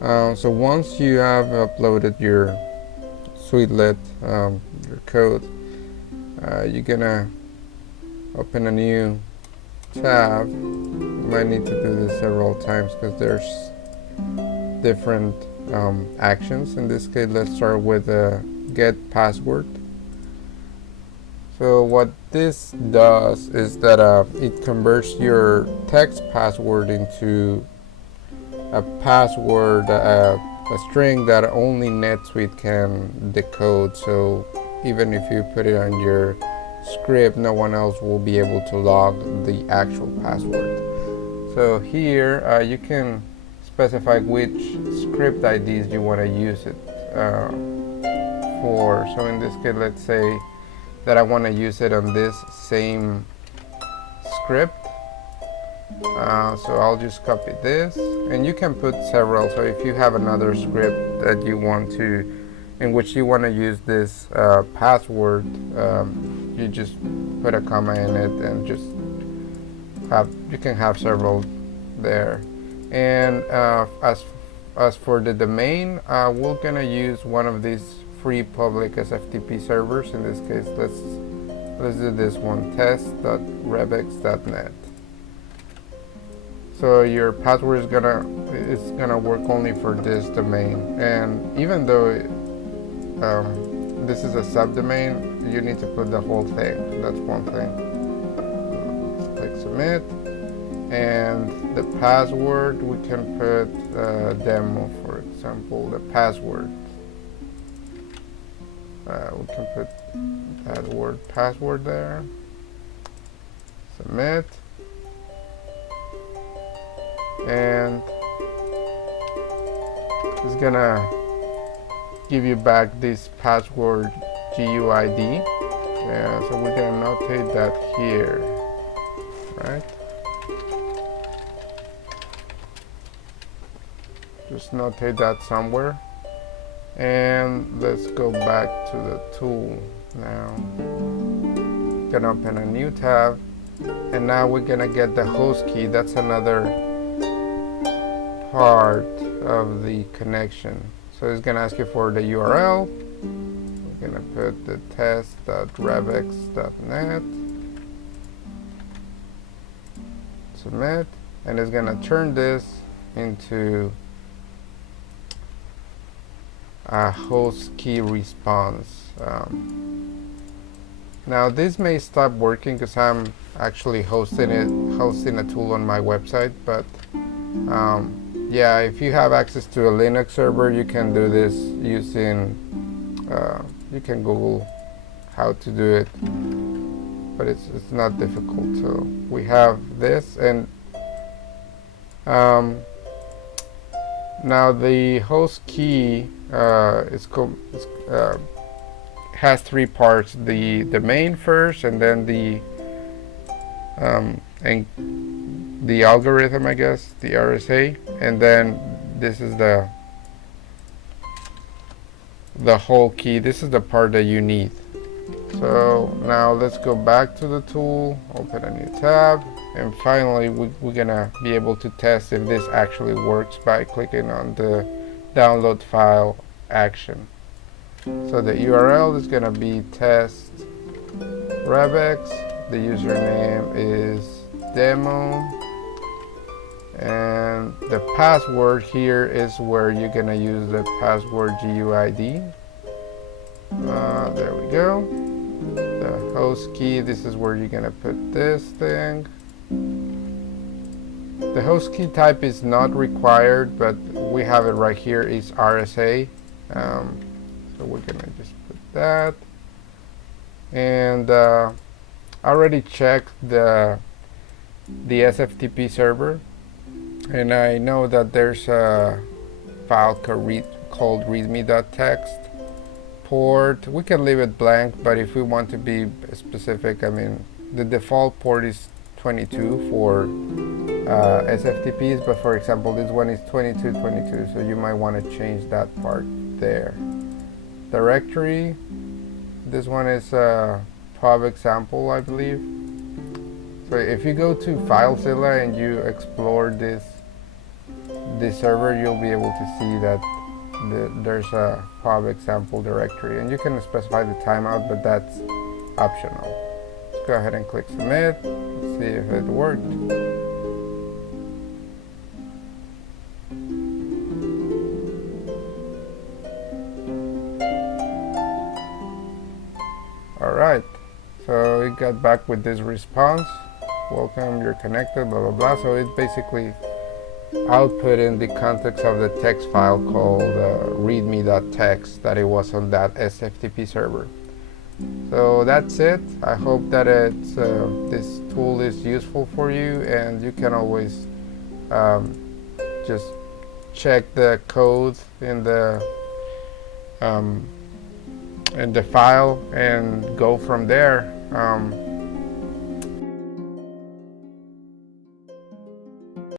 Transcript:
So once you have uploaded your Suitelet, your code, you're gonna open a new tab. You might need to do this several times because there's different actions. In this case, let's start with get password. So what this does is that it converts your text password into a password, a string that only NetSuite can decode. So even if you put it on your script, no one else will be able to log the actual password. So here you can specify which script IDs you want to use it for. So in this case, let's say that I want to use it on this same script. So I'll just copy this, and you can put several. So if you have another script that you want to, in which you want to use this password, you just put a comma in it and just have, you can have several there. And as for the domain, we're gonna use one of these free public SFTP servers. In this case, let's do this one, test.rebex.net. So your password is gonna work only for this domain, and even though this is a subdomain, you need to put the whole thing. That's one thing. Let's click submit, and the password we can put demo, for example, the password. We can put that word password there. Submit. And it's gonna give you back this password GUID. So we're gonna notate that here, right? Just notate that somewhere. And let's go back to the tool now. Gonna open a new tab, and now we're gonna get the host key. That's another part of the connection. So it's gonna ask you for the URL. We're gonna put the test.rebex.net. Submit, and it's gonna turn this into a host key response. Now this may stop working because I'm actually hosting a tool on my website, but yeah, if you have access to a Linux server, you can do this using, you can Google how to do it, but it's not difficult. So we have this, and now the host key has three parts: the domain first, and then the algorithm, I guess, the RSA, and then this is the whole key. This is the part that you need. So now let's go back to the tool, open a new tab, and finally we're gonna be able to test if this actually works by clicking on the download file action. So the URL is gonna be test rebex, the username is demo, and the password here is where you're gonna use the password GUID. There we go. The host key, this is where you're gonna put this thing. The host key type is not required, but we have it right here, is RSA. So we're gonna just put that. And I already checked the SFTP server, and I know that there's a file called readme.txt. Port, we can leave it blank, but if we want to be specific, I mean, the default port is 22 for SFTPs, but for example, this one is 2222, so you might want to change that part there. Directory, this one is pub example, I believe. So if you go to FileZilla and you explore this this server, you'll be able to see that there's a pub example directory, and you can specify the timeout, but that's optional. Let's go ahead and click submit. Let's see if it worked. Alright, so it got back with this response. Welcome, you're connected, blah blah blah. So it basically output in the context of the text file called readme.txt that it was on that SFTP server. So that's it. I hope that this tool is useful for you, and you can always just check the code in the file and go from there.